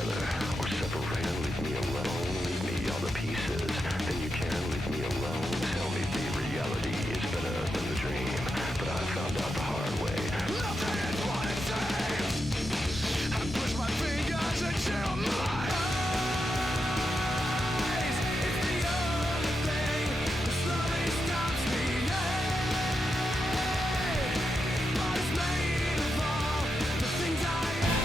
together or separate and leave me alone. Leave me all the pieces, then you can leave me alone. Tell me the reality is better than the dream, but I found out the hard way. Nothing is what it seems. I push my fingers into my eyes. It's the only thing that slowly stops me. But it's made of all the things I am.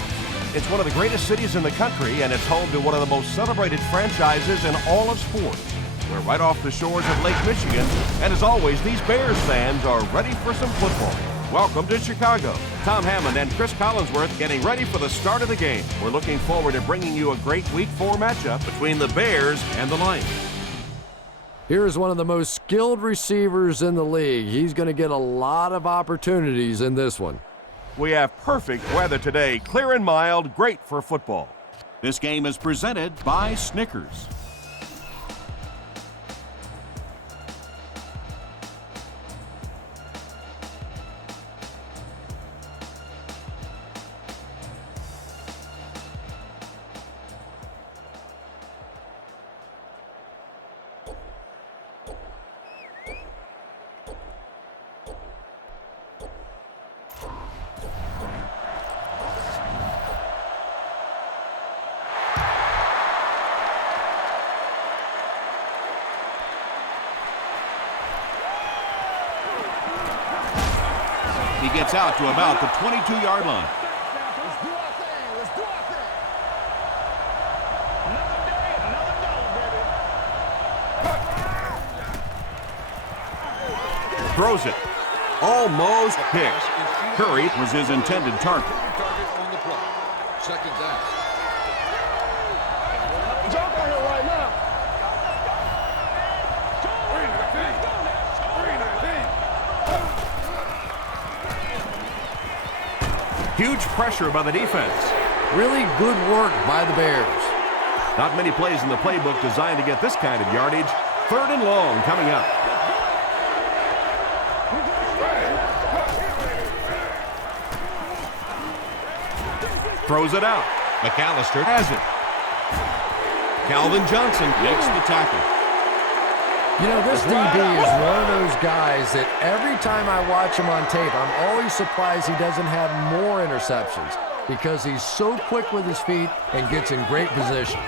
It's one of the greatest cities in the country, and it's home to one of the most celebrated franchises in all of sports. We're right off the shores of Lake Michigan, and as always, these Bears fans are ready for some football. Welcome to Chicago. Tom Hammond and Chris Collinsworth getting ready for the start of the game. We're looking forward to bringing you a great Week 4 matchup between the Bears and the Lions. Here's one of the most skilled receivers in the league. He's going to get a lot of opportunities in this one. We have perfect weather today, clear and mild, great for football. This game is presented by Snickers. He gets out to about the 22-yard line. Let's do our thing. Let's do our thing. Another day, another dollar, baby. Throws it. Almost picked. Curry was his intended target. Target on the play. Second down. Jump on here right now. Huge pressure by the defense. Really good work by the Bears. Not many plays in the playbook designed to get this kind of yardage. 3rd and long coming up. Throws it out. McAllister has it. Calvin Johnson makes the tackle. You know, this DB is one of those guys that every time I watch him on tape, I'm always surprised he doesn't have more interceptions because he's so quick with his feet and gets in great position.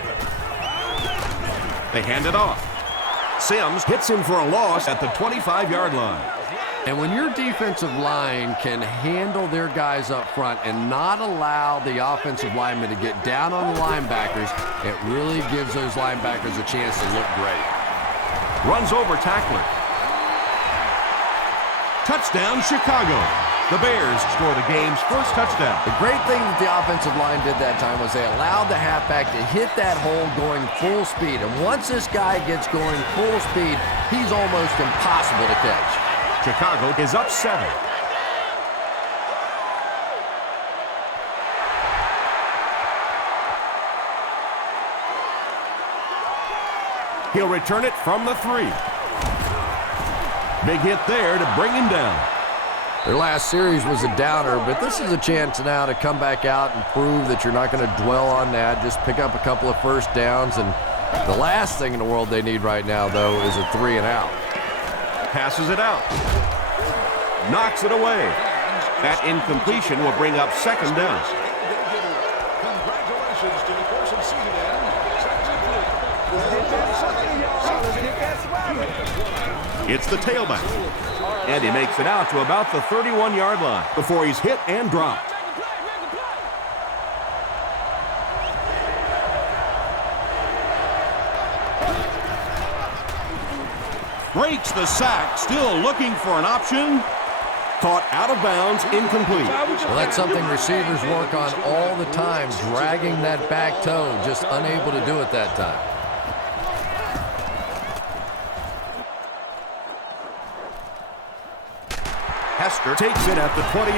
They hand it off. Sims hits him for a loss at the 25-yard line. And when your defensive line can handle their guys up front and not allow the offensive linemen to get down on the linebackers, it really gives those linebackers a chance to look great. Runs over tackler. Touchdown, Chicago. The Bears score the game's first touchdown. The great thing that the offensive line did that time was they allowed the halfback to hit that hole going full speed. And once this guy gets going full speed, he's almost impossible to catch. Chicago is up 7. He'll return it from the 3. Big hit there to bring him down. Their last series was a downer, but this is a chance now to come back out and prove that you're not going to dwell on that. Just pick up a couple of first downs, and the last thing in the world they need right now, though, is a 3 and out. Passes it out. Knocks it away. That incompletion will bring up 2nd down. Congratulations to the person seated in. It's the tailback. And he makes it out to about the 31-yard line before he's hit and dropped. Breaks the sack, still looking for an option. Caught out of bounds, incomplete. Well, that's something receivers work on all the time, dragging that back toe, just unable to do it that time. Hester takes it at the 28.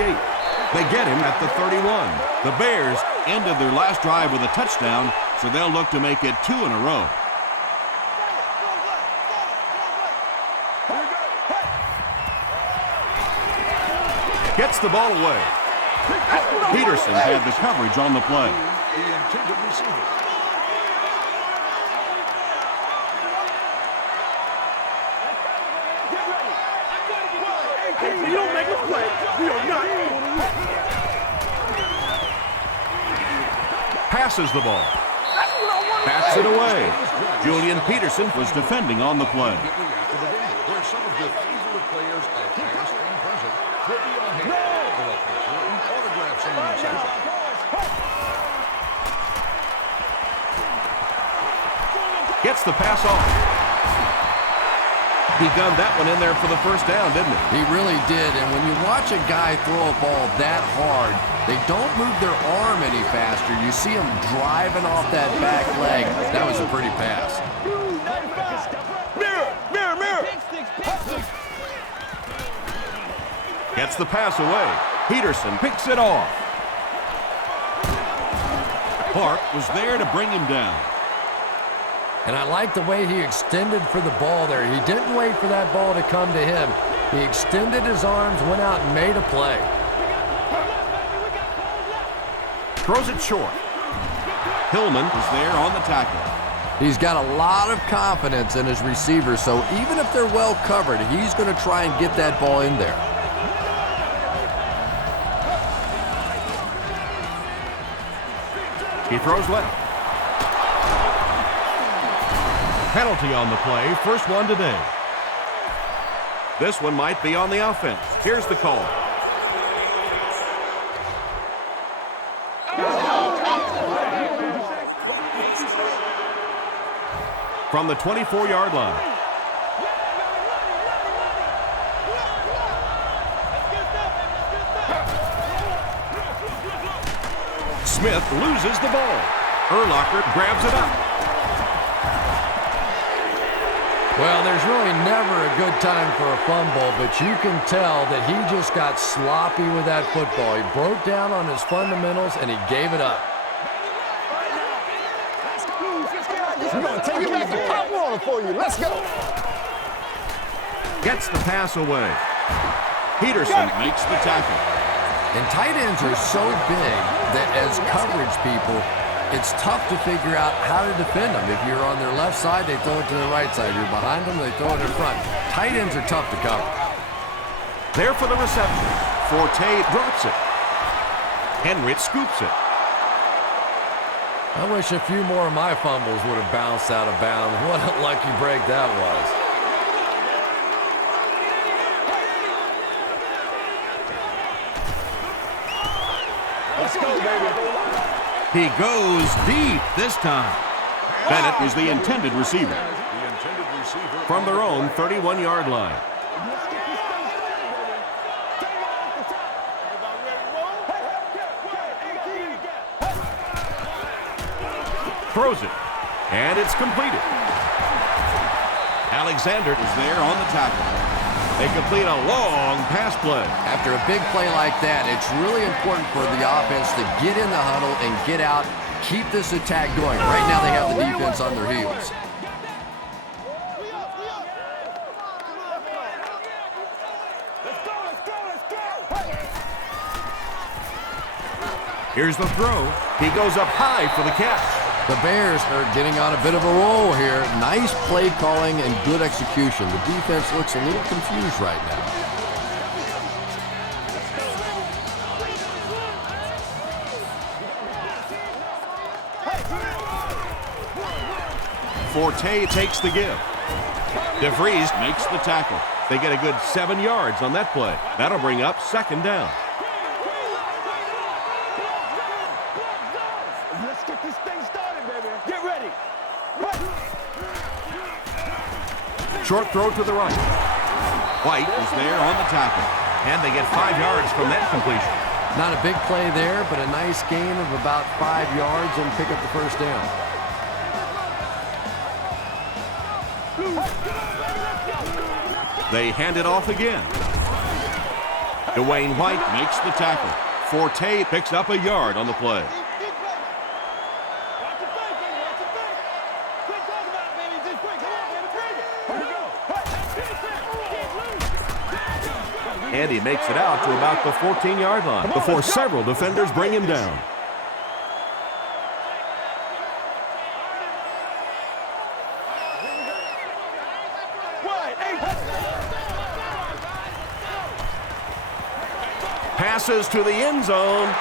They get him at the 31. The Bears ended their last drive with a touchdown, so they'll look to make it 2 in a row. Gets the ball away. Peterson had the coverage on the play. the intended receiver. If you don't make a play, we are not. Passes the ball. Bats it away. Julian Peterson was defending on the play. After the game, where some of the favorite players of past and present will be on hand. Fill up picture and autograph signing session. Gets the pass off. He gunned that one in there for the first down, didn't he? He really did, and when you watch a guy throw a ball that hard, they don't move their arm any faster. You see him driving off that back leg. That was a pretty pass. Mirror, mirror. Gets the pass away. Peterson picks it off. Clark was there to bring him down. And I like the way he extended for the ball there. He didn't wait for that ball to come to him. He extended his arms, went out and made a play. Throws it short. Hillman is there on the tackle. He's got a lot of confidence in his receivers, so even if they're well covered, he's going to try and get that ball in there. He throws left. Penalty on the play, first one today. This one might be on the offense. Here's the call. From the 24-yard line. Smith loses the ball. Urlacher grabs it up. Well, there's really never a good time for a fumble, but you can tell that he just got sloppy with that football. He broke down on his fundamentals, and he gave it up. We're going to take it back to pop water for you. Let's go. Gets the pass away. Peterson makes the tackle. And tight ends are so big that as coverage people, it's tough to figure out how to defend them. If you're on their left side, they throw it to the right side. You're behind them, they throw it in front. Tight ends are tough to cover. There for the reception. Forte drops it. Henrich scoops it. I wish a few more of my fumbles would have bounced out of bounds. What a lucky break that was. Let's go, baby. He goes deep this time. Bennett is the intended receiver. The intended receiver From their own 31-yard line. Throws it. And it's completed. Alexander is there on the tackle. They complete a long pass play. After a big play like that, it's really important for the offense to get in the huddle and get out, keep this attack going. Right now they have the defense on their heels. Here's the throw. He goes up high for the catch. The Bears are getting on a bit of a roll here. Nice play calling and good execution. The defense looks a little confused right now. Forte takes the give. DeVries makes the tackle. They get a good 7 yards on that play. That'll bring up second down. Let's get this thing started, baby. Get ready. Short throw to the right. White is there on the tackle. And they get 5 yards from that completion. Not a big play there, but a nice gain of about 5 yards and pick up the first down. They hand it off again. Dwayne White makes the tackle. Forte picks up a yard on the play. And he makes it out to about the 14-yard line before several defenders bring him down. passes to the end zone.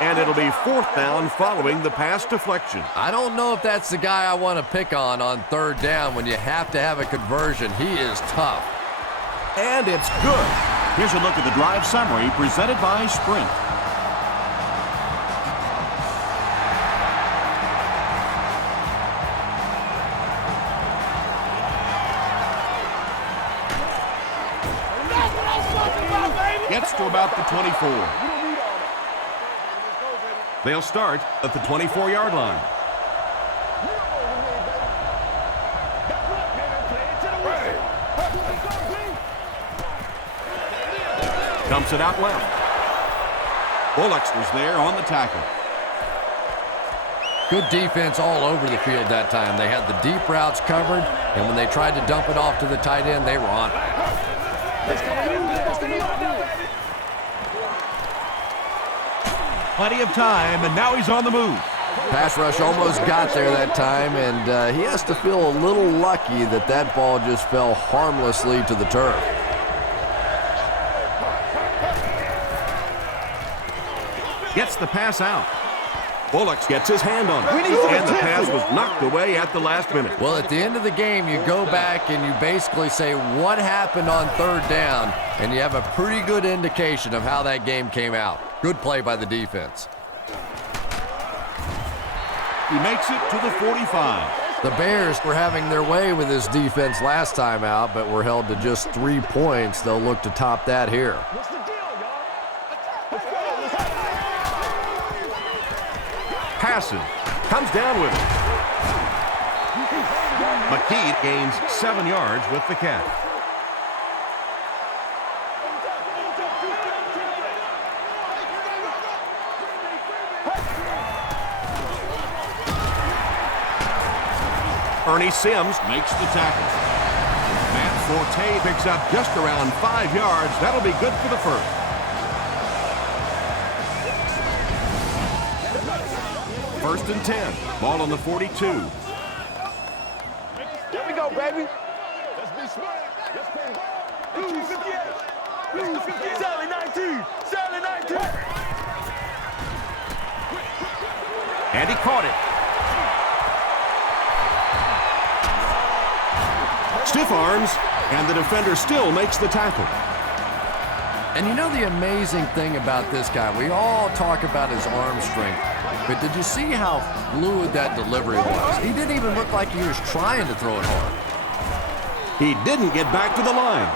And it'll be 4th down following the pass deflection. I don't know if that's the guy I want to pick on 3rd down when you have to have a conversion. He is tough. And it's good. Here's a look at the drive summary presented by Sprint. Gets to about the 24. They'll start at the 24-yard line. Dumps it out left. Bullocks was there on the tackle. Good defense all over the field that time. They had the deep routes covered, and when they tried to dump it off to the tight end, they were on it. Plenty of time, and now he's on the move. Pass rush almost got there that time, and he has to feel a little lucky that that ball just fell harmlessly to the turf. Gets the pass out. Bullocks gets his hand on it, and the pass was knocked away at the last minute. Well, at the end of the game, you go back and you basically say what happened on 3rd down, and you have a pretty good indication of how that game came out. Good play by the defense. He makes it to the 45. The Bears were having their way with this defense last time out, but were held to just 3 points. They'll look to top that here. Passes. Comes down with it. McKee gains 7 yards with the catch. Ernie Sims Makes the tackle. Matt Forte picks up just around 5 yards. That'll be good for the first. First and 10. Ball on the 42. There we go, baby. Let's be smart. Let's play ball. 258. Sally 19. Sally 19. And he caught it. Stiff arms, and the defender still makes the tackle. And you know the amazing thing about this guy, we all talk about his arm strength, but did you see how fluid that delivery was? He didn't even look like he was trying to throw it hard. He didn't get back to the line.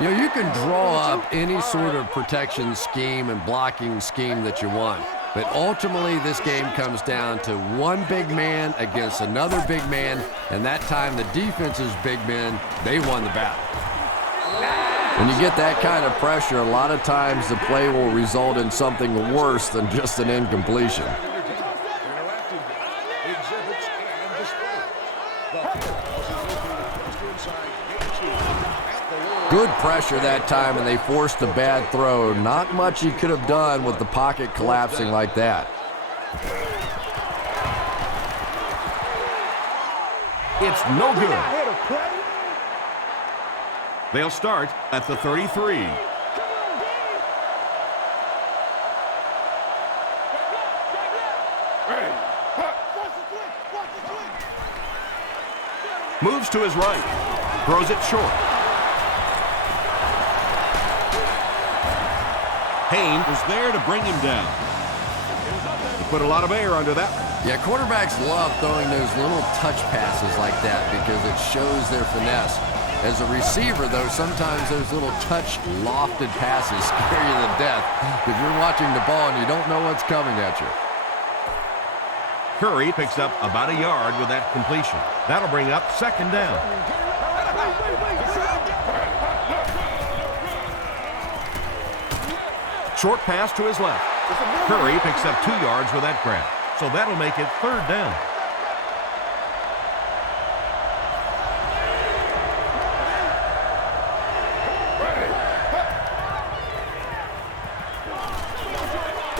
You know, you can draw up any sort of protection scheme and blocking scheme that you want, but ultimately this game comes down to one big man against another big man, and that time the defense's big men, they won the battle. When you get that kind of pressure, a lot of times the play will result in something worse than just an incompletion. Good pressure that time, and they forced a bad throw. Not much he could have done with the pocket collapsing like that. It's no good. They'll start at the 33. Moves to his right. Throws it short. Payne was there to bring him down. He put a lot of air under that one. Yeah, quarterbacks love throwing those little touch passes like that because it shows their finesse. As a receiver, though, sometimes those little touch lofted passes scare you to death if you're watching the ball and you don't know what's coming at you. Curry picks up about a yard with that completion. That'll bring up second down. Short pass to his left. Curry picks up 2 yards with that grab. So that'll make it third down.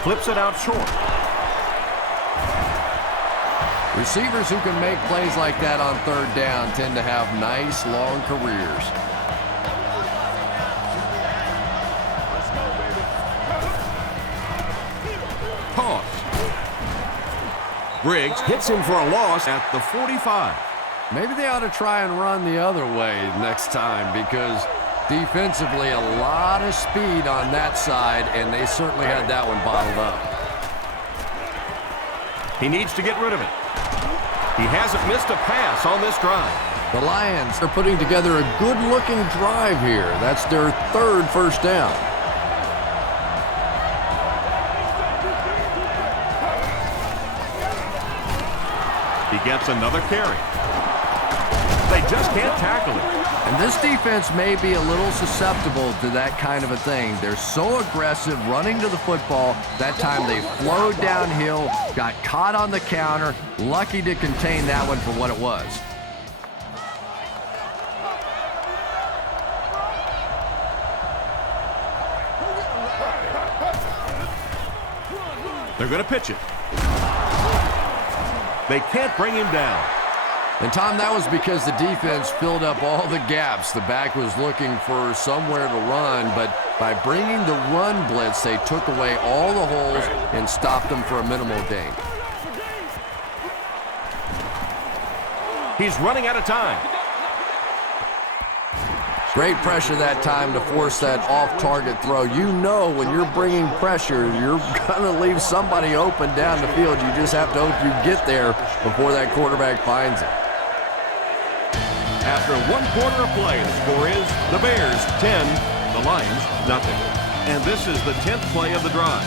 Flips it out short. Receivers who can make plays like that on third down tend to have nice, long careers. Briggs hits him for a loss at the 45. Maybe they ought to try and run the other way next time, because defensively a lot of speed on that side, and they certainly had that one bottled up. He needs to get rid of it. He hasn't missed a pass on this drive. The Lions are putting together a good-looking drive here. That's their third first down. He gets another carry. They just can't tackle him. And this defense may be a little susceptible to that kind of a thing. They're so aggressive running to the football. That time they flowed downhill, got caught on the counter, lucky to contain that one for what it was. They're going to pitch it. They can't bring him down. And, Tom, that was because the defense filled up all the gaps. The back was looking for somewhere to run, but by bringing the run blitz, they took away all the holes and stopped them for a minimal gain. He's running out of time. Great pressure that time to force that off-target throw. You know when you're bringing pressure, you're going to leave somebody open down the field. You just have to hope you get there before that quarterback finds it. After 1 quarter of play, the score is the Bears 10, the Lions nothing. And this is the 10th play of the drive.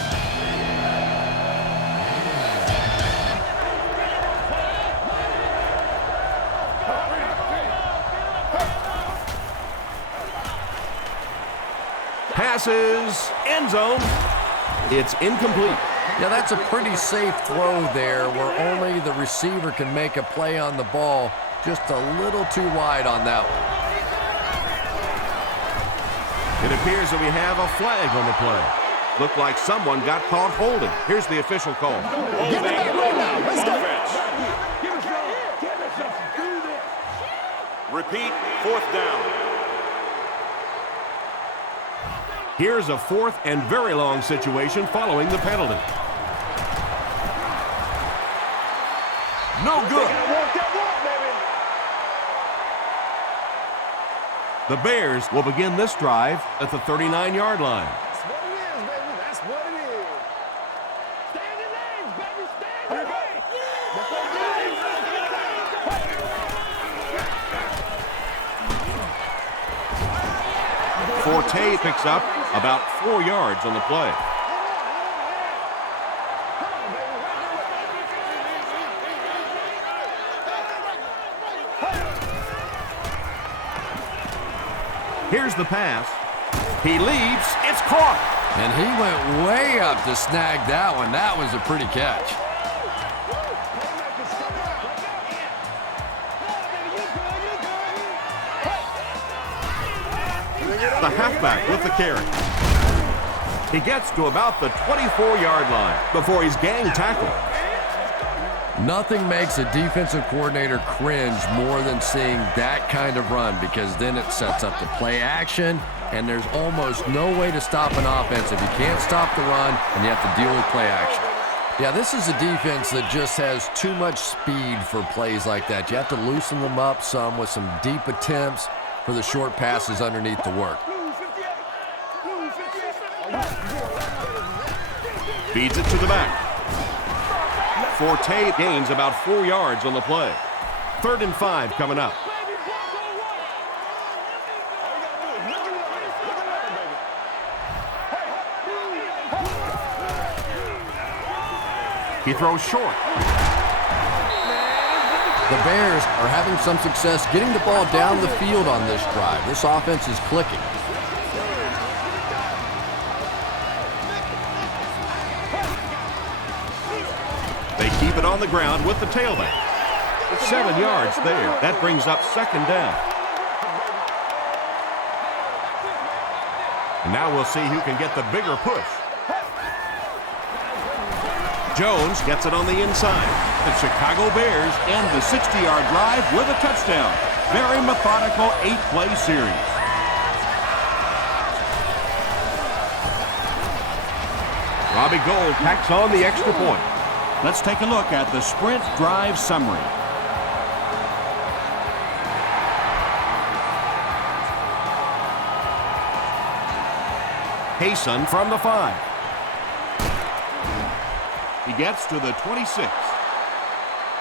Passes, end zone. It's incomplete. Yeah, that's a pretty safe throw there where only the receiver can make a play on the ball. Just a little too wide on that one. It appears that we have a flag on the play. Looked like someone got caught holding. Here's the official call. Give it back right now. Let's go. Repeat, 4th down. Here's a 4th and very long situation following the penalty. No good. The Bears will begin this drive at the 39-yard line. That's what it is, baby. That's what it is. Stay in your lanes, baby. Stay in your lanes. Forte picks up about 4 yards on the play. Here's the pass. He leaps. It's caught. And he went way up to snag that one. That was a pretty catch. The halfback with the carry. He gets to about the 24-yard line before he's gang tackled. Nothing makes a defensive coordinator cringe more than seeing that kind of run, because then it sets up the play action, and there's almost no way to stop an offense if you can't stop the run and you have to deal with play action. Yeah, this is a defense that just has too much speed for plays like that. You have to loosen them up some with some deep attempts for the short passes underneath the work. Feeds it to the back. Forte gains about 4 yards on the play. 3rd and 5 coming up. He throws short. The Bears are having some success getting the ball down the field on this drive. This offense is clicking. They keep it on the ground with the tailback. 7 yards there. That brings up 2nd down. And now we'll see who can get the bigger push. Jones gets it on the inside. The Chicago Bears end the 60-yard drive with a touchdown. Very methodical 8-play series. Robbie Gould packs on the extra point. Let's take a look at the sprint drive summary. Payson from the 5. He gets to the 26.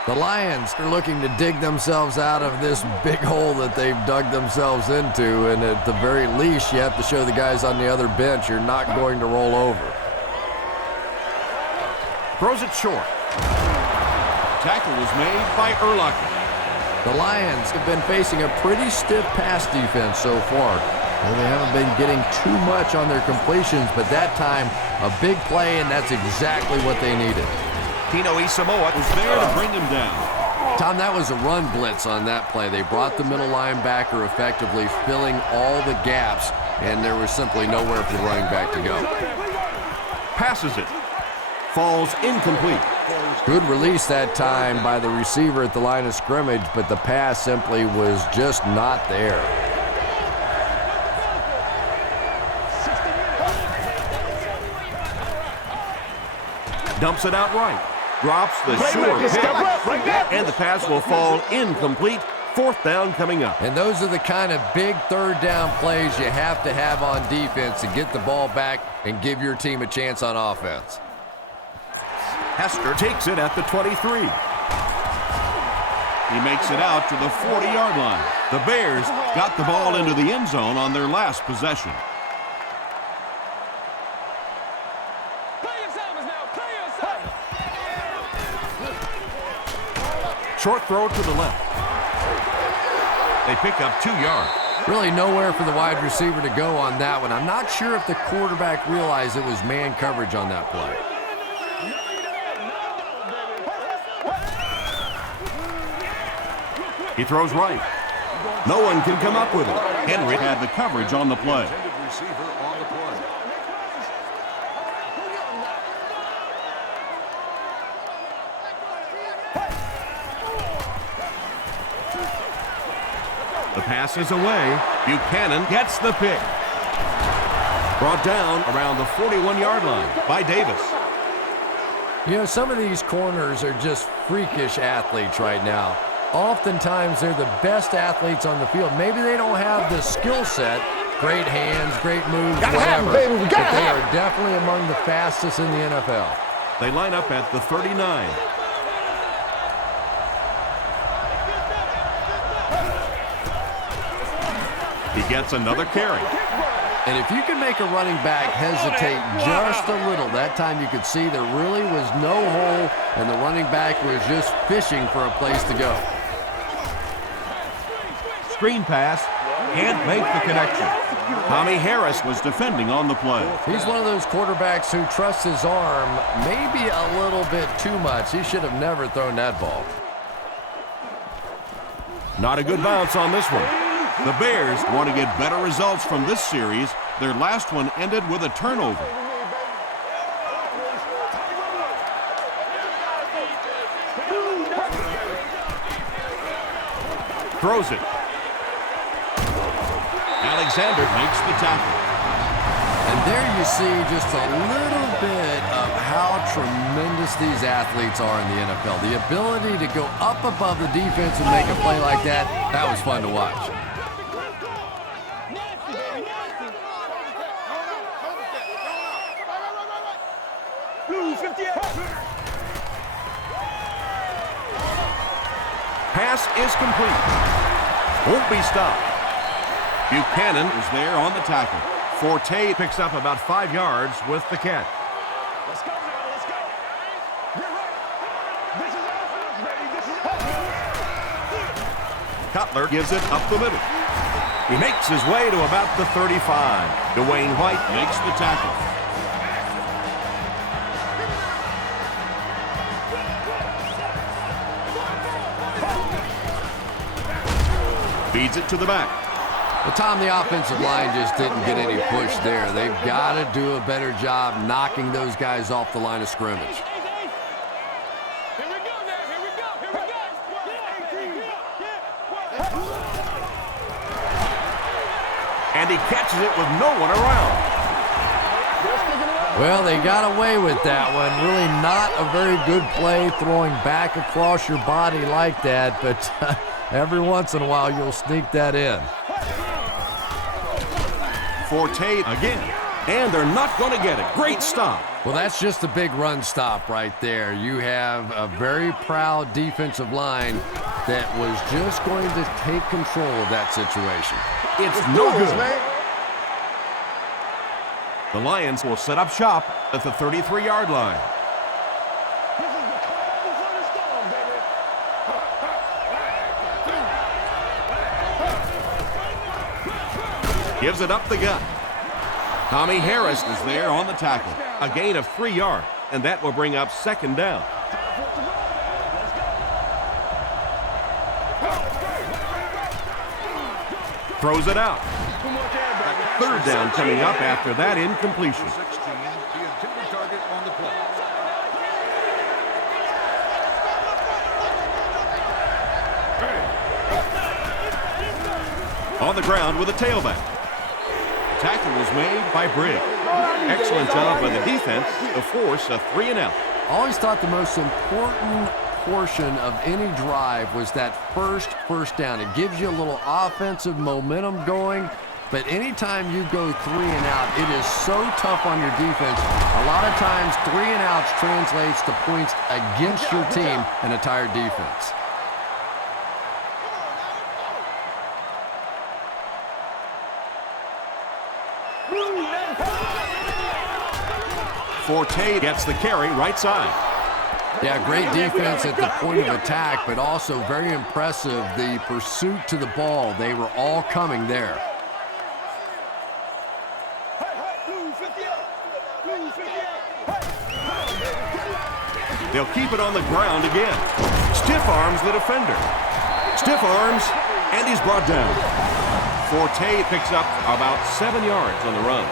The Lions are looking to dig themselves out of this big hole that they've dug themselves into, and at the very least, you have to show the guys on the other bench you're not going to roll over. Throws it short. Tackle was made by Urlacher. The Lions have been facing a pretty stiff pass defense so far. Well, they haven't been getting too much on their completions, but that time, a big play, and that's exactly what they needed. Tino Isamoa was there to bring him down. Tom, that was a run blitz on that play. They brought the middle linebacker effectively, filling all the gaps, and there was simply nowhere for the running back to go. Passes it. Falls incomplete. Good release that time by the receiver at the line of scrimmage, but the pass simply was just not there. Dumps it out right. Drops the short pick, and the pass will fall incomplete. 4th down coming up. And those are the kind of big 3rd down plays you have to have on defense to get the ball back and give your team a chance on offense. Hester takes it at the 23. He makes it out to the 40-yard line. The Bears got the ball into the end zone on their last possession. Short throw to the left. They pick up 2 yards. Really nowhere for the wide receiver to go on that one. I'm not sure if the quarterback realized it was man coverage on that play. He throws right. No one can come up with it. Henry had the coverage on the play. The pass is away. Buchanan gets the pick. Brought down around the 41-yard line by Davis. You know, some of these corners are just freakish athletes right now. Oftentimes, they're the best athletes on the field. Maybe they don't have the skill set, great hands, great moves, whatever, but they are definitely among the fastest in the NFL. They line up at the 39. He gets another carry. And if you can make a running back hesitate just a little, that time you could see there really was no hole, and the running back was just fishing for a place to go. Screen pass, can't make the connection. Tommy Harris was defending on the play. He's one of those quarterbacks who trusts his arm maybe a little bit too much. He should have never thrown that ball. Not a good bounce on this one. The Bears want to get better results from this series. Their last one ended with a turnover. Throws it. Alexander makes the tackle. And there you see just a little bit of how tremendous these athletes are in the NFL. The ability to go up above the defense and make a play like that, that was fun to watch. Pass is complete. Won't be stopped. Buchanan is there on the tackle. Forte picks up about 5 yards with the catch. Let's go now, let's go. Get ready. This is offense, baby. This is offense. Cutler gives it up the middle. He makes his way to about the 35. Dwayne White makes the tackle. Feeds it to the back. Well, Tom, the offensive line just didn't get any push there. They've got to do a better job knocking those guys off the line of scrimmage. Here we go now, here we go, here we go. And he catches it with no one around. Well, they got away with that one. Really not a very good play throwing back across your body like that, but every once in a while you'll sneak that in. Forte again, and they're not going to get it. Great stop. Well, that's just a big run stop right there. You have a very proud defensive line that was just going to take control of that situation. It's no good, man. The Lions will set up shop at the 33-yard line. Gives it up the gut. Tommy Harris is there on the tackle. A gain of 3 yards, and that will bring up 2nd down. Throws it out. 3rd down coming up after that incompletion. 16, the intended target on the play. On the ground with a tailback. Tackle was made by Briggs. Excellent job by the defense to force a 3-and-out. I always thought the most important portion of any drive was that first down. It gives you a little offensive momentum going, but anytime you go 3-and-out, it is so tough on your defense. A lot of times 3-and-outs translates to points against your team and a tired defense. Forte gets the carry right side. Yeah, great defense at the point of attack, but also very impressive the pursuit to the ball. They were all coming there. They'll keep it on the ground again. Stiff arms the defender. Stiff arms, and he's brought down. Forte picks up about 7 yards on the run.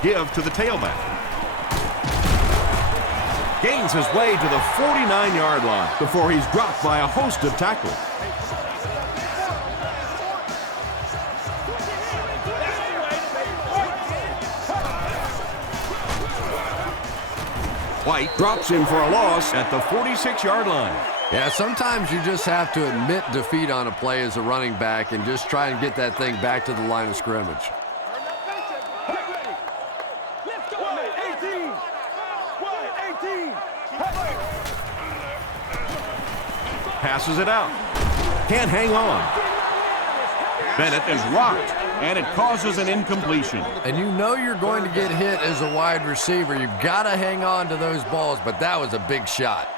Give to the tailback. Gains his way to the 49-yard line before he's dropped by a host of tackles. White drops him for a loss at the 46-yard line. Yeah, sometimes you just have to admit defeat on a play as a running back and just try and get that thing back to the line of scrimmage. Passes it out. Can't hang on. Bennett is rocked, and it causes an incompletion. And you know you're going to get hit as a wide receiver. You've got to hang on to those balls, but that was a big shot.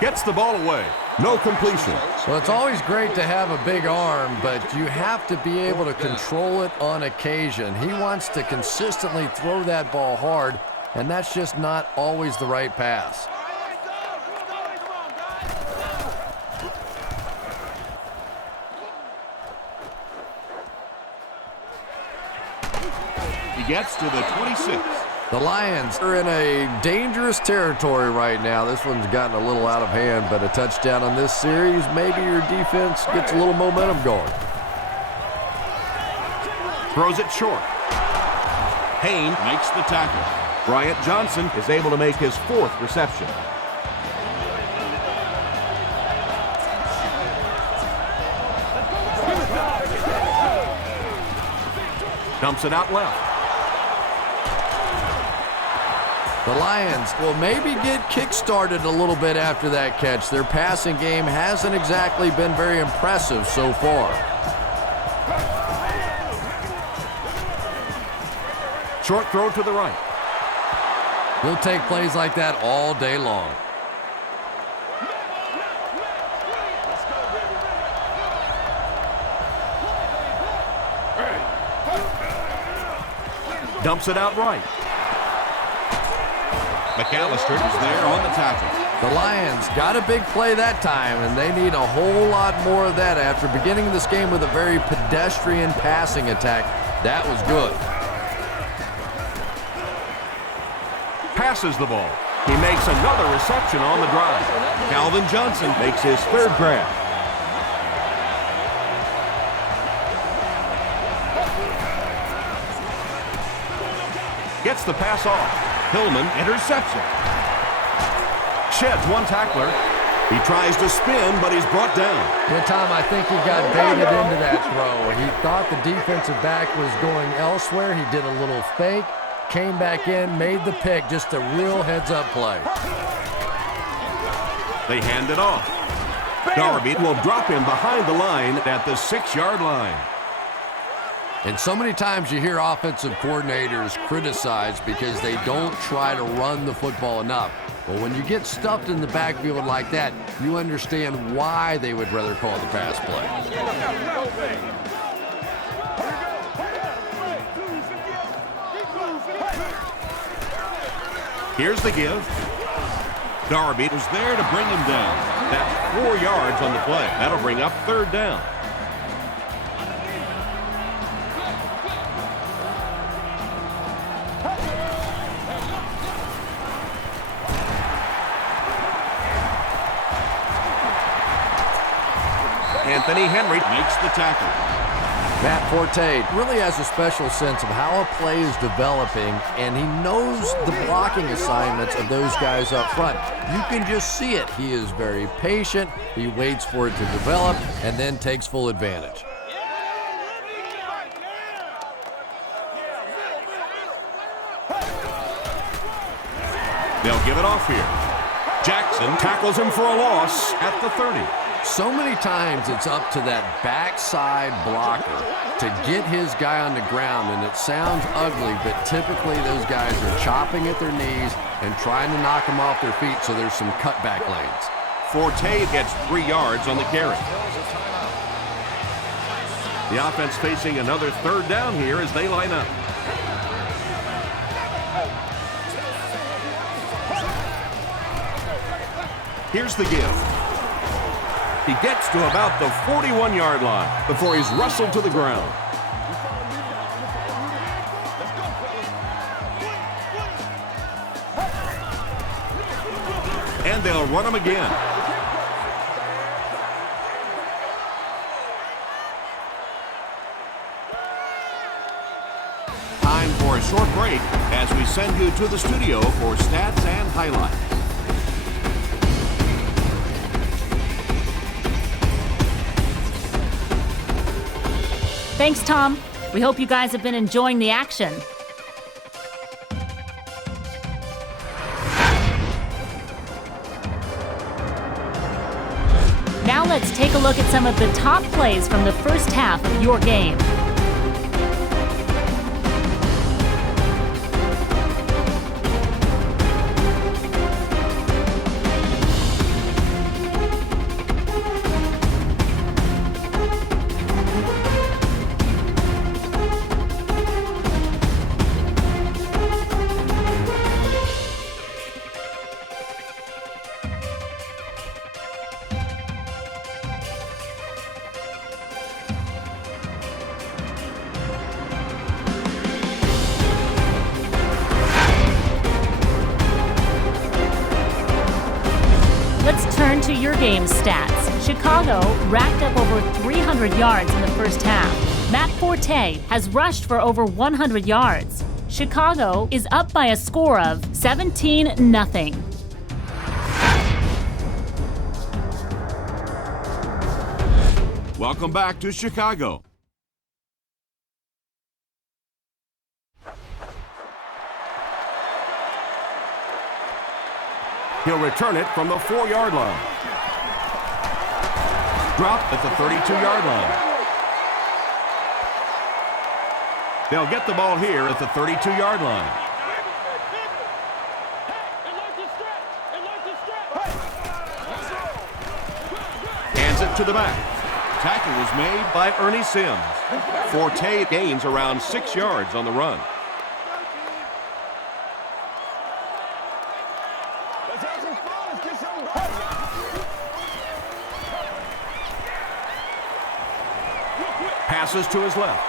Gets the ball away. No completion. Well, it's always great to have a big arm, but you have to be able to control it on occasion. He wants to consistently throw that ball hard, and that's just not always the right pass. He gets to the 26. The Lions are in a dangerous territory right now. This one's gotten a little out of hand, but a touchdown on this series, maybe your defense gets a little momentum going. Throws it short. Payne makes the tackle. Bryant Johnson is able to make his 4th reception. Dumps it out left. The Lions will maybe get kick-started a little bit after that catch. Their passing game hasn't exactly been very impressive so far. Short throw to the right. He'll take plays like that all day long. Dumps it out right. McAllister is there on the tackle. The Lions got a big play that time, and they need a whole lot more of that after beginning this game with a very pedestrian passing attack. That was good. Passes the ball. He makes another reception on the drive. Calvin Johnson makes his third grab. Gets the pass off. Hillman intercepts it. Sheds one tackler. He tries to spin, but he's brought down. Yeah, Tom, I think he got baited into that throw. He thought the defensive back was going elsewhere. He did a little fake, came back in, made the pick. Just a real heads-up play. They hand it off. Darby will drop him behind the line at the 6-yard line. And so many times you hear offensive coordinators criticized because they don't try to run the football enough. Well, when you get stuffed in the backfield like that, you understand why they would rather call the pass play. Here's the give. Darby was there to bring him down. That's 4 yards on the play. That'll bring up third down. Anthony Henry makes the tackle. Matt Forte really has a special sense of how a play is developing, and he knows the blocking assignments of those guys up front. You can just see it. He is very patient. He waits for it to develop and then takes full advantage. They'll give it off here. Jackson tackles him for a loss at the 30. So many times it's up to that backside blocker to get his guy on the ground, and it sounds ugly, but typically those guys are chopping at their knees and trying to knock them off their feet, so there's some cutback lanes. Forte gets 3 yards on the carry. The offense facing another third down here as they line up. Here's the give. He gets to about the 41-yard line before he's wrestled to the ground. And they'll run him again. Time for a short break as we send you to the studio for stats and highlights. Thanks, Tom. We hope you guys have been enjoying the action. Now let's take a look at some of the top plays from the first half of your game. Let's turn to your game stats. Chicago racked up over 300 yards in the first half. Matt Forte has rushed for over 100 yards. Chicago is up by a score of 17-0. Welcome back to Chicago. He'll return it from the 4-yard line. Dropped at the 32-yard line. They'll get the ball here at the 32-yard line. Hands it to the back. Tackle was made by Ernie Sims. Forte gains around 6 yards on the run. Passes to his left.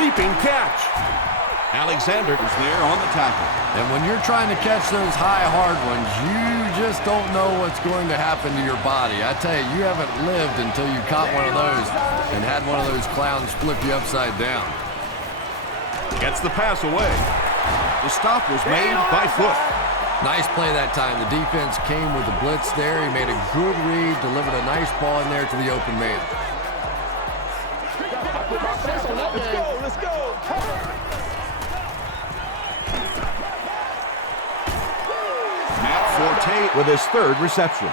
Leaping catch. Alexander is there on the tackle. And when you're trying to catch those high, hard ones, you just don't know what's going to happen to your body. I tell you, you haven't lived until you caught one of those and had one of those clowns flip you upside down. Gets the pass away. The stop was made by foot. Nice play that time. The defense came with the blitz there. He made a good read, delivered a nice ball in there to the open man. Let's go. Matt Forte with his third reception.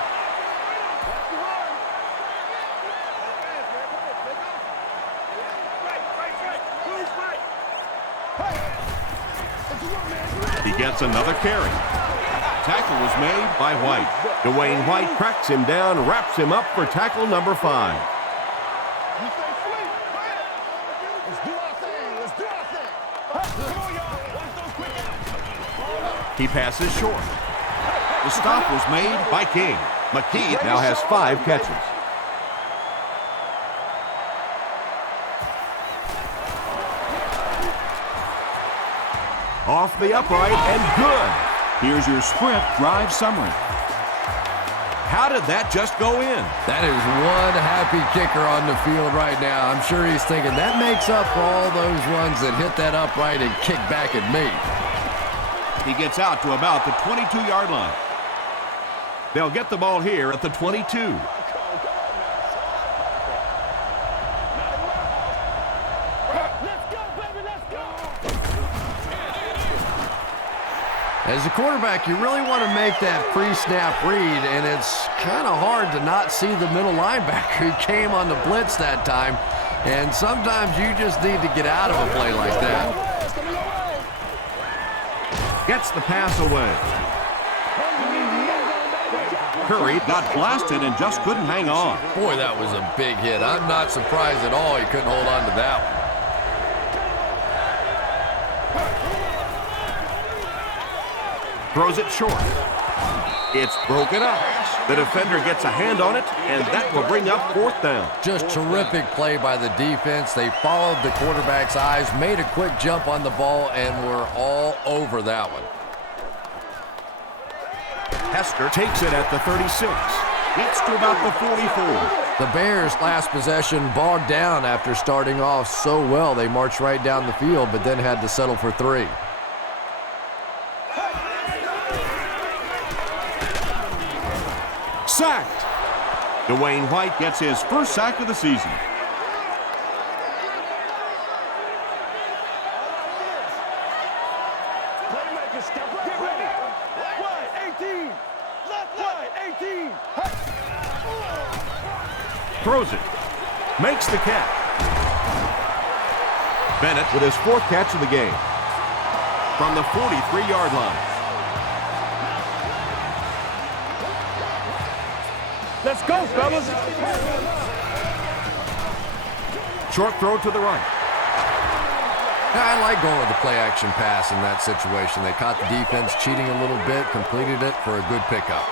He gets another carry. Tackle was made by White. Dwayne White cracks him down, wraps him up for tackle number 5. He passes short. The stop was made by King. McKee Now has 5 catches. off the upright and good. Here's your sprint drive summary. How did that just go in? That is one happy kicker on the field right now. I'm sure he's thinking that makes up for all those ones that hit that upright and kick back at me. He gets out to about the 22-yard line. They'll get the ball here at the 22. As a quarterback, you really want to make that pre-snap read, and it's kind of hard to not see the middle linebacker who came on the blitz that time, and sometimes you just need to get out of a play like that. Gets the pass away. Curry got blasted and just couldn't hang on. Boy, that was a big hit. I'm not surprised at all he couldn't hold on to that one. Throws it short. It's broken up. The defender gets a hand on it, and that will bring up fourth down. Just terrific play by the defense. They followed the quarterback's eyes, made a quick jump on the ball, and were all over that one. Hester takes it at the 36. Gets to about the 44. The Bears' last possession bogged down after starting off so well. They marched right down the field, but then had to settle for 3. Sacked. Dwayne White gets his first sack of the season. Playmaker, step up. Get ready. Wide, 18. Left, wide, 18. Throws it. Makes the catch. Bennett With his 4th catch of the game. from the 43-yard line. Let's go, fellas. Short throw to the right. I like going with the play-action pass in that situation. They caught the defense cheating a little bit, completed it for a good pickup.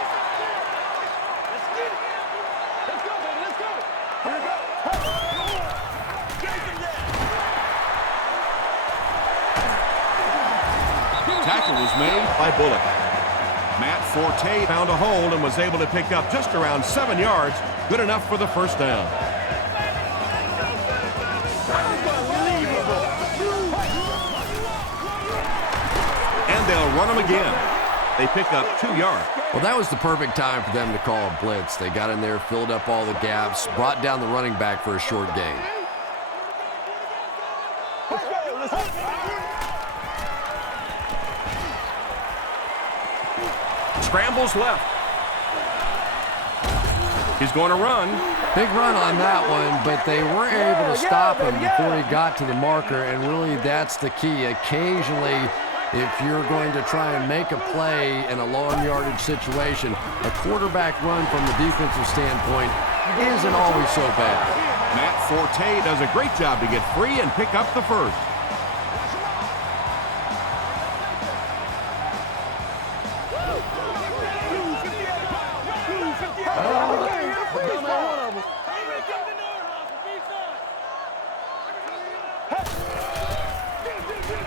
Tackle was made by Bullock. Matt Forte found a hold and was able to pick up just around 7 yards. Good enough for the first down. And they'll run them again. They pick up 2 yards. Well, that was the perfect time for them to call a blitz. They got in there, filled up all the gaps, brought down the running back for a short gain. Scrambles left. He's going to run. Big run on that one, but they weren't able to stop him before he got to the marker, and really that's the key. Occasionally, if you're going to try and make a play in a long yardage situation, a quarterback run from the defensive standpoint isn't always so bad. Matt Forte does a great job to get free and pick up the first.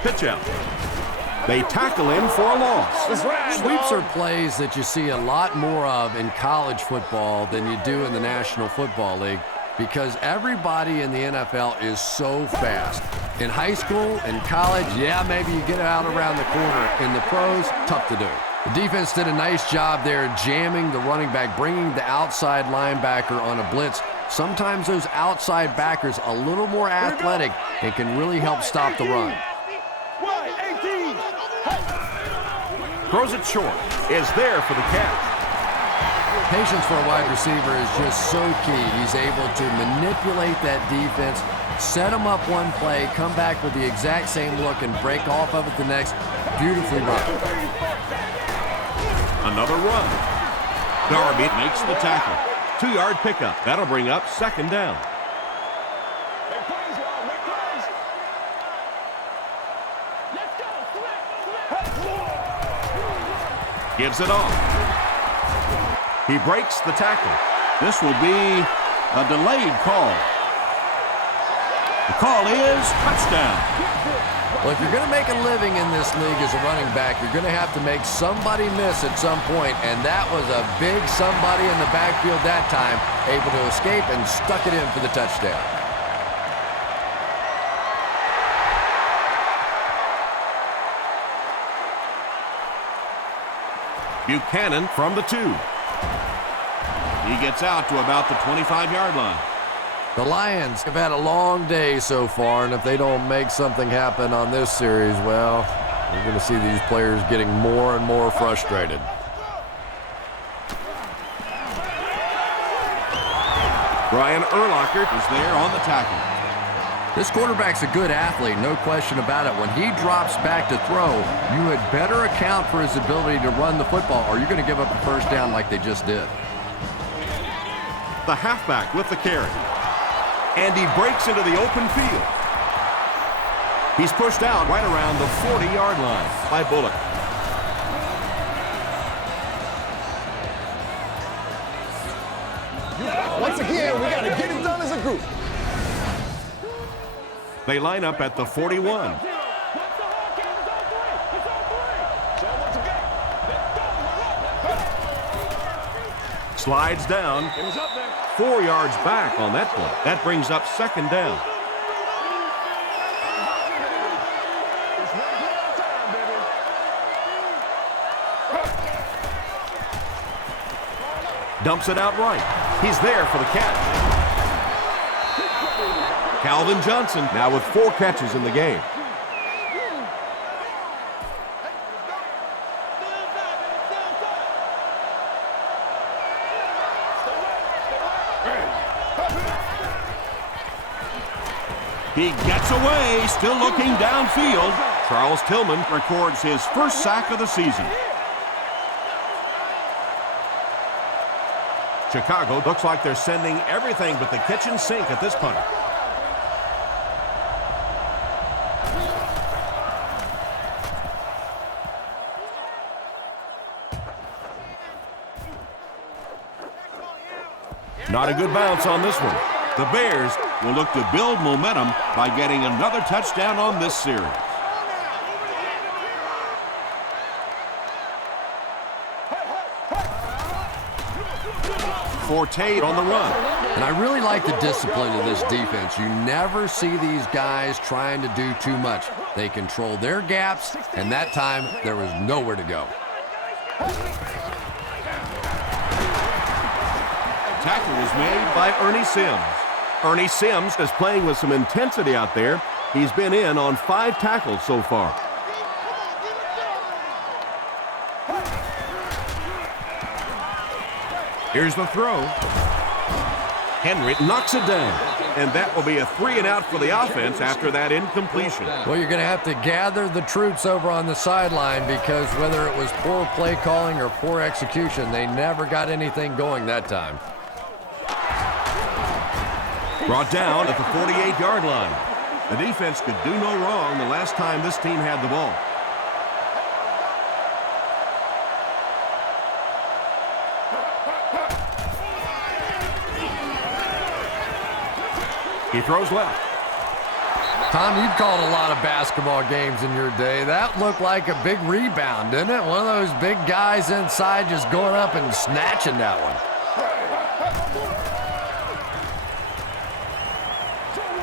pitch out. They tackle him for a loss. Sweeps are plays that you see a lot more of in college football than you do in the National Football League because everybody in the NFL is so fast. In high school, in college, yeah, maybe you get it out around the corner. In the pros, tough to do. The defense did a nice job there jamming the running back, bringing the outside linebacker on a blitz. Sometimes those outside backers a little more athletic and can really help stop the run. Throws it short. Is there for the catch. Patience for a wide receiver is just so key. He's able to manipulate that defense, set them up one play, come back with the exact same look, and break off of it the next. Beautifully run. Another run. Darby makes the tackle. 2-yard pickup. That'll bring up second down. Gives it off. He breaks the tackle. This will be a delayed call. The call is touchdown. Well, if you're going to make a living in this league as a running back, you're going to have to make somebody miss at some point, and that was a big somebody in the backfield that time, able to escape and stuck it in for the touchdown. Buchanan from the 2. He gets out to about the 25-yard line. The Lions have had a long day so far, and if they don't make something happen on this series, well, we're going to see these players getting more and more frustrated. Brian Urlacher is there on the tackle. This quarterback's a good athlete, no question about it. When he drops back to throw, you had better account for his ability to run the football, or you're going to give up a first down like they just did. The halfback with the carry. And he breaks into the open field. He's pushed out right around the 40-yard line by Bullock. Once again, we got to get it done as a group. They line up at the 41. Slides down. 4 yards back on that play. That brings up second down. Dumps it out right. He's there for the catch. Calvin Johnson now with 4 catches in the game. He gets away, still looking downfield. Charles Tillman records his first sack of the season. Chicago looks like they're sending everything but the kitchen sink at this punter. Not a good bounce on this one. The Bears will look to build momentum by getting another touchdown on this series. Forte on the run. And I really like the discipline of this defense. You never see these guys trying to do too much. They control their gaps, and that time there was nowhere to go. Tackle was made by Ernie Sims. Ernie Sims is playing with some intensity out there. He's been in on 5 tackles so far. Here's the throw. Henry knocks it down. And that will be a 3-and-out for the offense after that incompletion. Well, you're going to have to gather the troops over on the sideline because whether it was poor play calling or poor execution, they never got anything going that time. Brought down at the 48-yard line. The defense could do no wrong the last time this team had the ball. He throws left. Tom, you've called a lot of basketball games in your day. That looked like a big rebound, didn't it? One of those big guys inside just going up and snatching that one.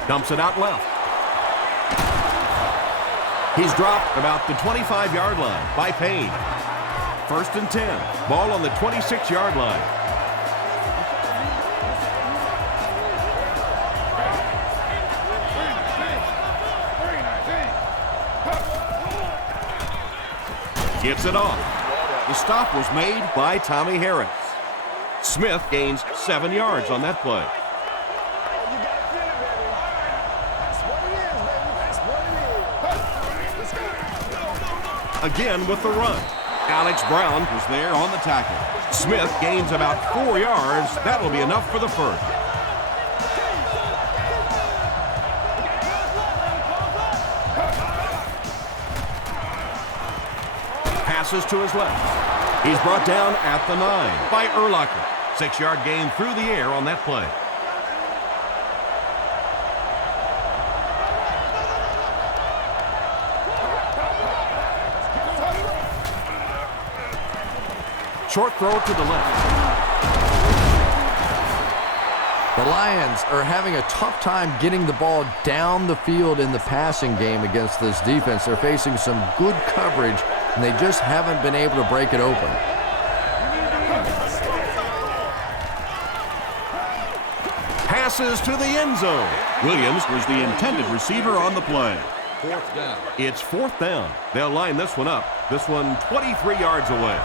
Dumps it out left. He's dropped about the 25-yard line by Payne. 1st and 10. Ball on the 26-yard line. Gets it off. The stop was made by Tommy Harris. Smith gains 7 yards on that play. Again with the run. Alex Brown was there on the tackle. Smith gains about 4 yards. That'll be enough for the first. Passes to his left. He's brought down at the 9 by Urlacher. 6-yard gain through the air on that play. Short throw to the left. The Lions are having a tough time getting the ball down the field in the passing game against this defense. They're facing some good coverage, and they just haven't been able to break it open. Passes to the end zone. Williams was the intended receiver on the play. 4th down. It's 4th down. They'll line this one up. This one 23 yards away.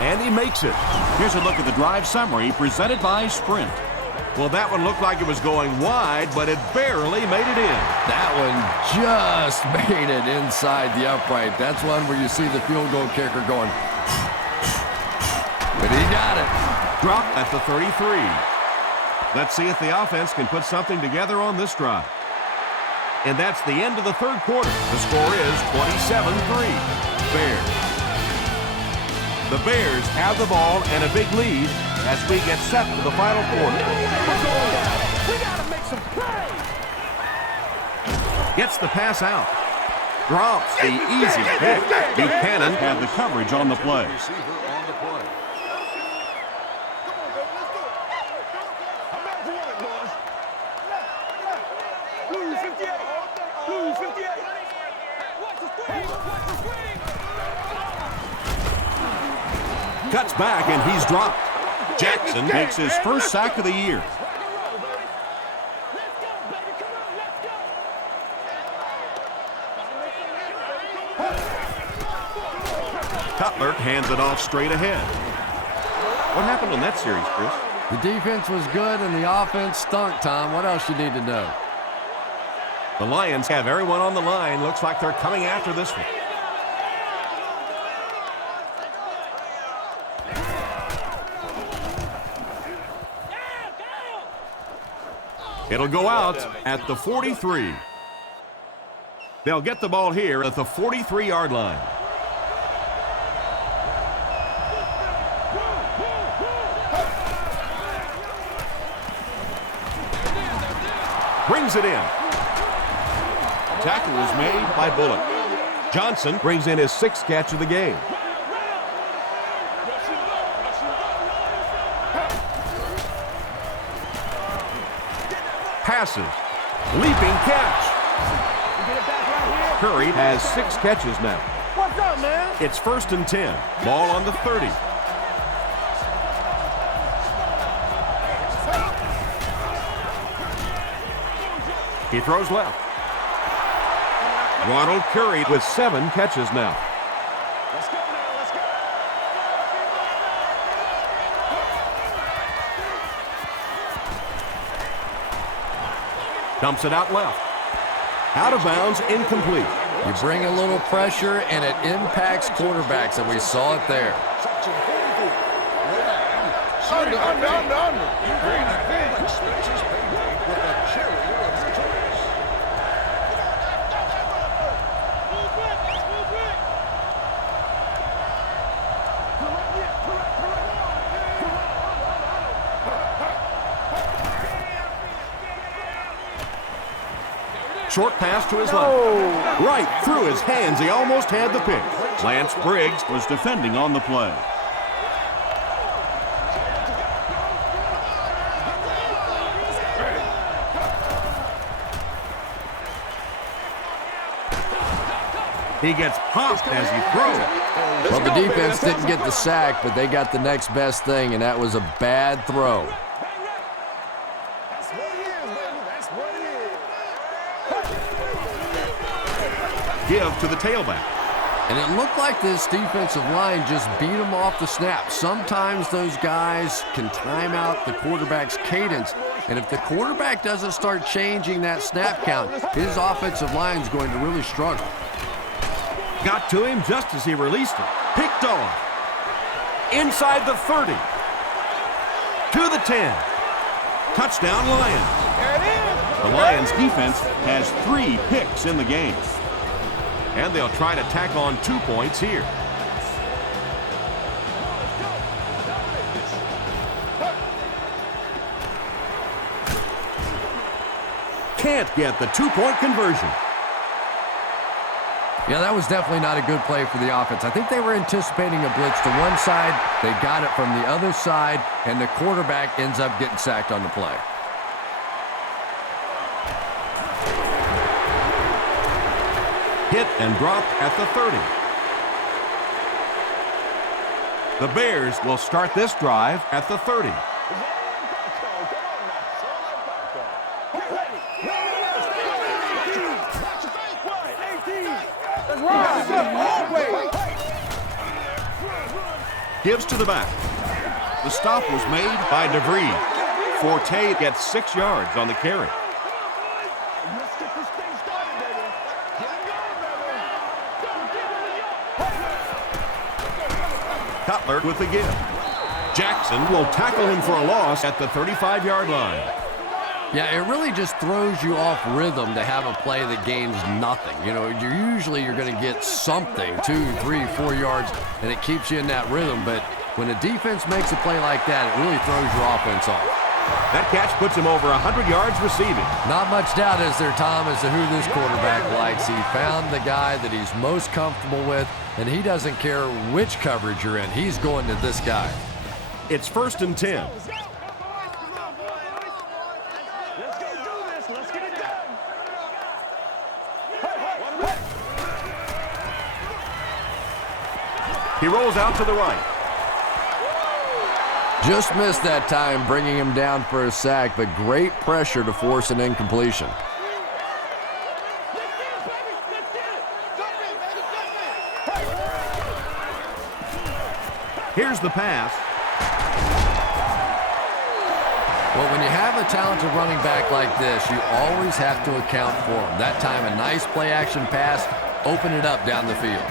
And he makes it. Here's a look at the drive summary presented by Sprint. Well, that one looked like it was going wide, but it barely made it in. That one just made it inside the upright. That's one where you see the field goal kicker going, but he got it. Dropped at the 33. Let's see if the offense can put something together on this drive. And that's the end of the 3rd quarter. The score is 27-3. Bears. The Bears have the ball and a big lead as we get set for the final quarter. We gotta make some plays. Gets the pass out. Drops the easy pick. Buchanan had the coverage on the play. Receiver on the play. I'm back to one, boys. Blue 58. Blue 58. Watch the screen. Watch the screen. Cuts back, and he's dropped. Jackson makes his first sack of the year. Cutler hands it off straight ahead. What happened in that series, Chris? The defense was good, and the offense stunk, Tom. What else you need to know? The Lions have everyone on the line. Looks like they're coming after this one. It'll go out at the 43. They'll get the ball here at the 43-yard line. Brings it in. Tackle was made by Bullock. Johnson brings in his 6th catch of the game. Passes. Leaping catch. Curry has 6 catches now. What's up, man? It's 1st and 10. Ball on the 30. He throws left. Ronald Curry with 7 catches now. Let's go now. Let's go. Dumps it out left. Out of bounds, incomplete. You bring a little pressure, and it impacts quarterbacks, and we saw it there. Section 44. Under. Expenses paid with a carrier of your choice. Short pass to his left. Right through his hands. He almost had the pick. Lance Briggs was defending on the play. He gets popped as he throws. Well, the defense didn't get the sack, but they got the next best thing, and that was a bad throw. That's what it is, baby. That's what it is. Give to the tailback. And it looked like this defensive line just beat them off the snap. Sometimes those guys can time out the quarterback's cadence, and if the quarterback doesn't start changing that snap count, his offensive line is going to really struggle. Got to him just as he released it. Picked off. Inside the 30. To the 10. Touchdown, Lions. The Lions defense has 3 picks in the game. And they'll try to tack on 2 points here. Can't get the 2-point conversion. Yeah, that was definitely not a good play for the offense. I think they were anticipating a blitz to one side. They got it from the other side, and the quarterback ends up getting sacked on the play. Hit and dropped at the 30. The Bears will start this drive at the 30. Gives to the back. The stop was made by DeVries. Forte gets 6 yards on the carry. Cutler with the give. Jackson will tackle him for a loss at the 35-yard line. Yeah, it really just throws you off rhythm to have a play that gains nothing. You know, you're going to get something, 2, 3, 4 yards, and it keeps you in that rhythm. But when a defense makes a play like that, it really throws your offense off. That catch puts him over 100 yards receiving. Not much doubt, is there, Tom, as to who this quarterback likes. He found the guy that he's most comfortable with, and he doesn't care which coverage you're in. He's going to this guy. It's 1st and 10. He rolls out to the right. Just missed that time, bringing him down for a sack, but great pressure to force an incompletion. Here's the pass. Well, when you have a talented running back like this, you always have to account for him. That time, a nice play-action pass, open it up down the field.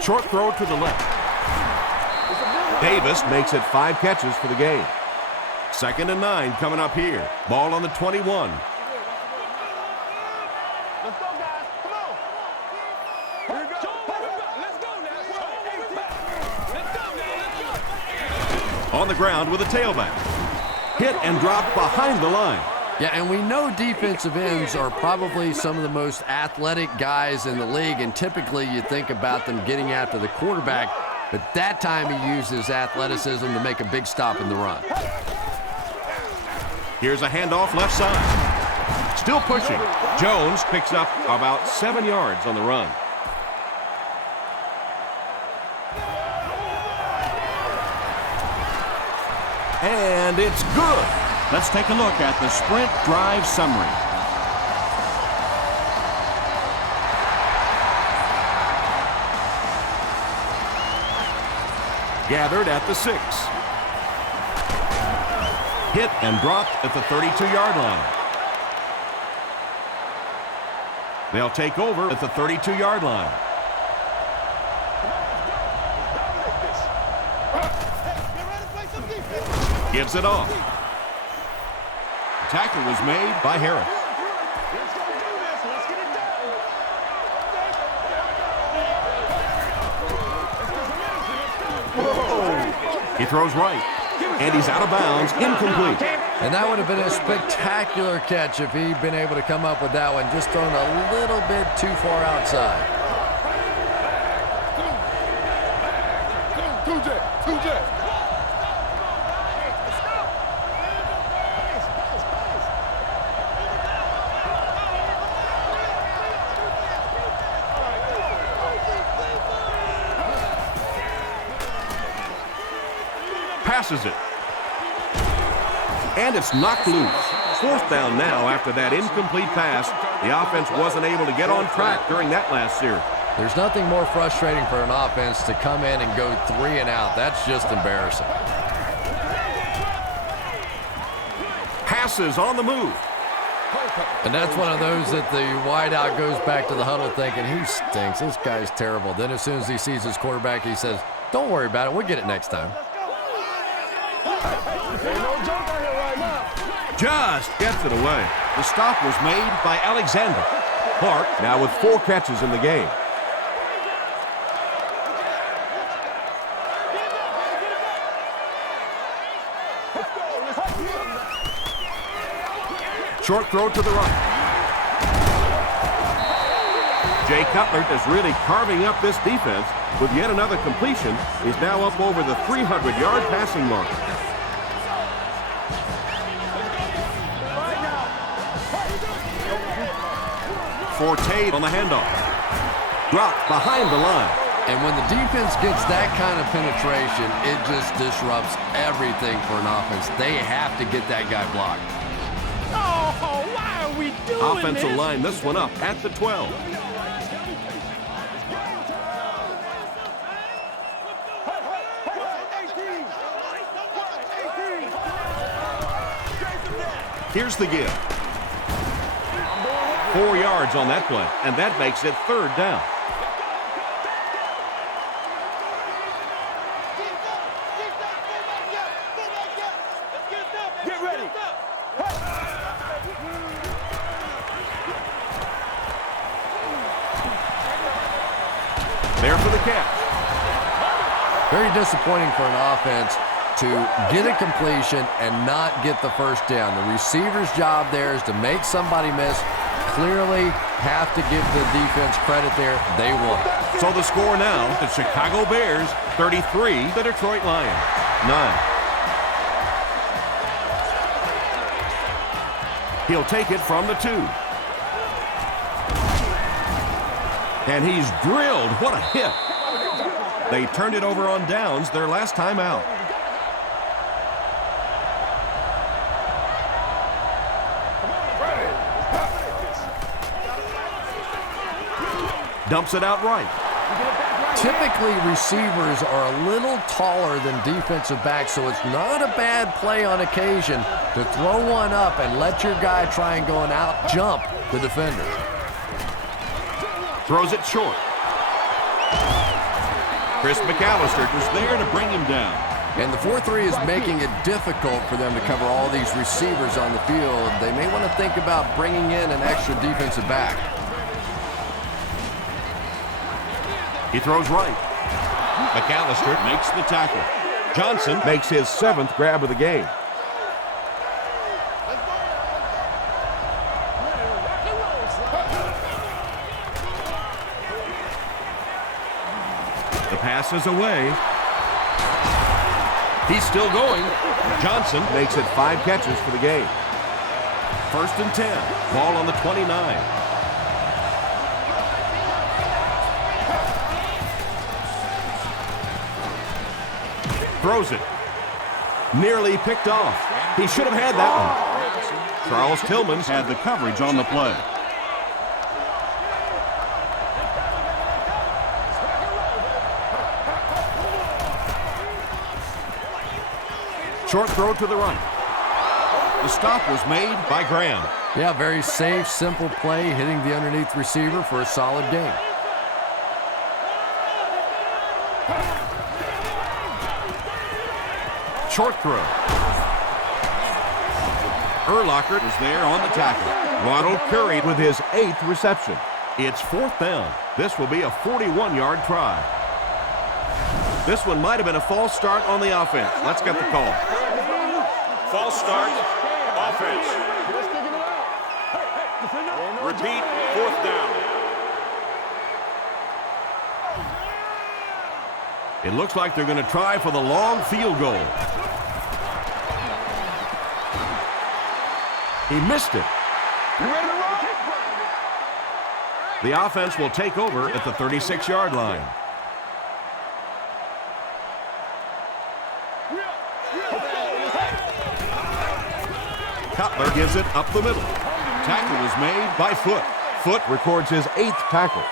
Short throw to the left. Davis makes it 5 catches for the game. 2nd and 9 coming up here. Ball on the 21. Let's go, guys. Come on. Here we go. Let's go now. On the ground with a tailback. Hit and drop behind the line. Yeah, and we know defensive ends are probably some of the most athletic guys in the league, and typically you think about them getting after the quarterback, but that time he uses athleticism to make a big stop in the run. Here's a handoff left side. Still pushing. Jones picks up about 7 yards on the run. And it's good. Let's take a look at the sprint drive summary. Gathered at the 6. Hit and dropped at the 32-yard line. They'll take over at the 32-yard line. Gives it off. The tackle was made by Harris. He throws right, and he's out of bounds, incomplete. And that would have been a spectacular catch if he'd been able to come up with that one, just thrown a little bit too far outside. Passes it. And it's knocked loose. Fourth down now after that incomplete pass. The offense wasn't able to get on track during that last series. There's nothing more frustrating for an offense to come in and go 3 and out. That's just embarrassing. Passes on the move. And that's one of those that the wideout goes back to the huddle thinking, he stinks. This guy's terrible. Then as soon as he sees his quarterback, he says, don't worry about it. We'll get it next time. Just gets it away. The stop was made by Alexander. Clark now with 4 catches in the game. Short throw to the right. Jay Cutler is really carving up this defense with yet another completion. He's now up over the 300-yard passing mark. Forte on the handoff. Dropped behind the line. And when the defense gets that kind of penetration, it just disrupts everything for an offense. They have to get that guy blocked. Oh, why are we doing Offensive this? line this one up at the 12. Here's the give. 4 yards on that play, and that makes it 3rd down. Get ready. There for the catch. Very disappointing for an offense to get a completion and not get the first down. The receiver's job there is to make somebody miss. Clearly have to give the defense credit there. They won. So the score now, the Chicago Bears 33, the Detroit Lions 9. He'll take it from the 2. And he's drilled. What a hit. They turned it over on downs their last time out. Dumps it out right. Typically, receivers are a little taller than defensive backs, so it's not a bad play on occasion to throw one up and let your guy try and go and out-jump the defender. Throws it short. Chris McAllister was there to bring him down. And the 4-3 is making it difficult for them to cover all these receivers on the field. They may want to think about bringing in an extra defensive back. He throws right. McAllister makes the tackle. Johnson makes his 7th grab of the game. The pass is away. He's still going. Johnson makes it 5 catches for the game. 1st and 10. Ball on the 29. Throws it. Nearly picked off. He should have had that one. Charles Tillman's had the coverage on the play. Short throw to the right. The stop was made by Graham. Yeah, very safe, simple play, hitting the underneath receiver for a solid gain. Short throw. Urlacher is there on the tackle. Ronald Curry with his 8th reception. It's 4th down. This will be a 41-yard try. This one might have been a false start on the offense. Let's get the call. False start, offense. Repeat, 4th down. It looks like they're going to try for the long field goal. He missed it. The offense will take over at the 36-yard line. Cutler gives it up the middle. Tackle is made by Foot. Foot records his 8th tackle.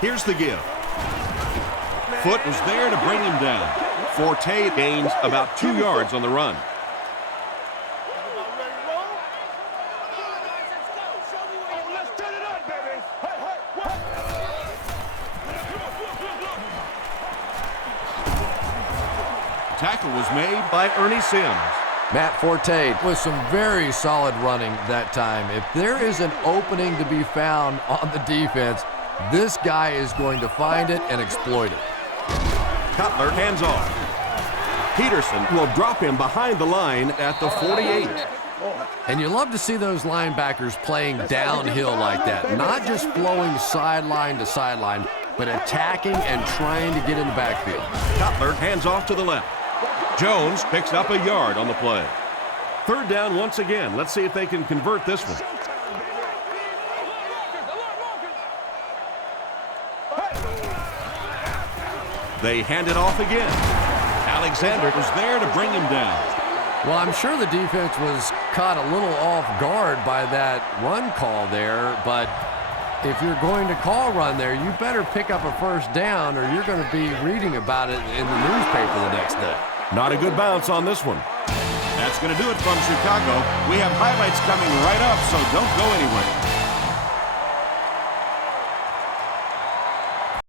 Here's the give. Foot was there to bring him down. Forte gains about 2 yards on the run. Tackle was made by Ernie Sims. Matt Forte with some very solid running that time. If there is an opening to be found on the defense, this guy is going to find it and exploit it. Cutler hands off. Peterson will drop him behind the line at the 48. And you love to see those linebackers playing downhill like that. Not just flowing sideline to sideline, but attacking and trying to get in the backfield. Cutler hands off to the left. Jones picks up a yard on the play. 3rd down once again. Let's see if they can convert this one. They hand it off again. Alexander was there to bring him down. Well, I'm sure the defense was caught a little off guard by that run call there, but if you're going to call run there, you better pick up a 1st down or you're going to be reading about it in the newspaper the next day. Not a good bounce on this one. That's going to do it from Chicago. We have highlights coming right up, so don't go anywhere.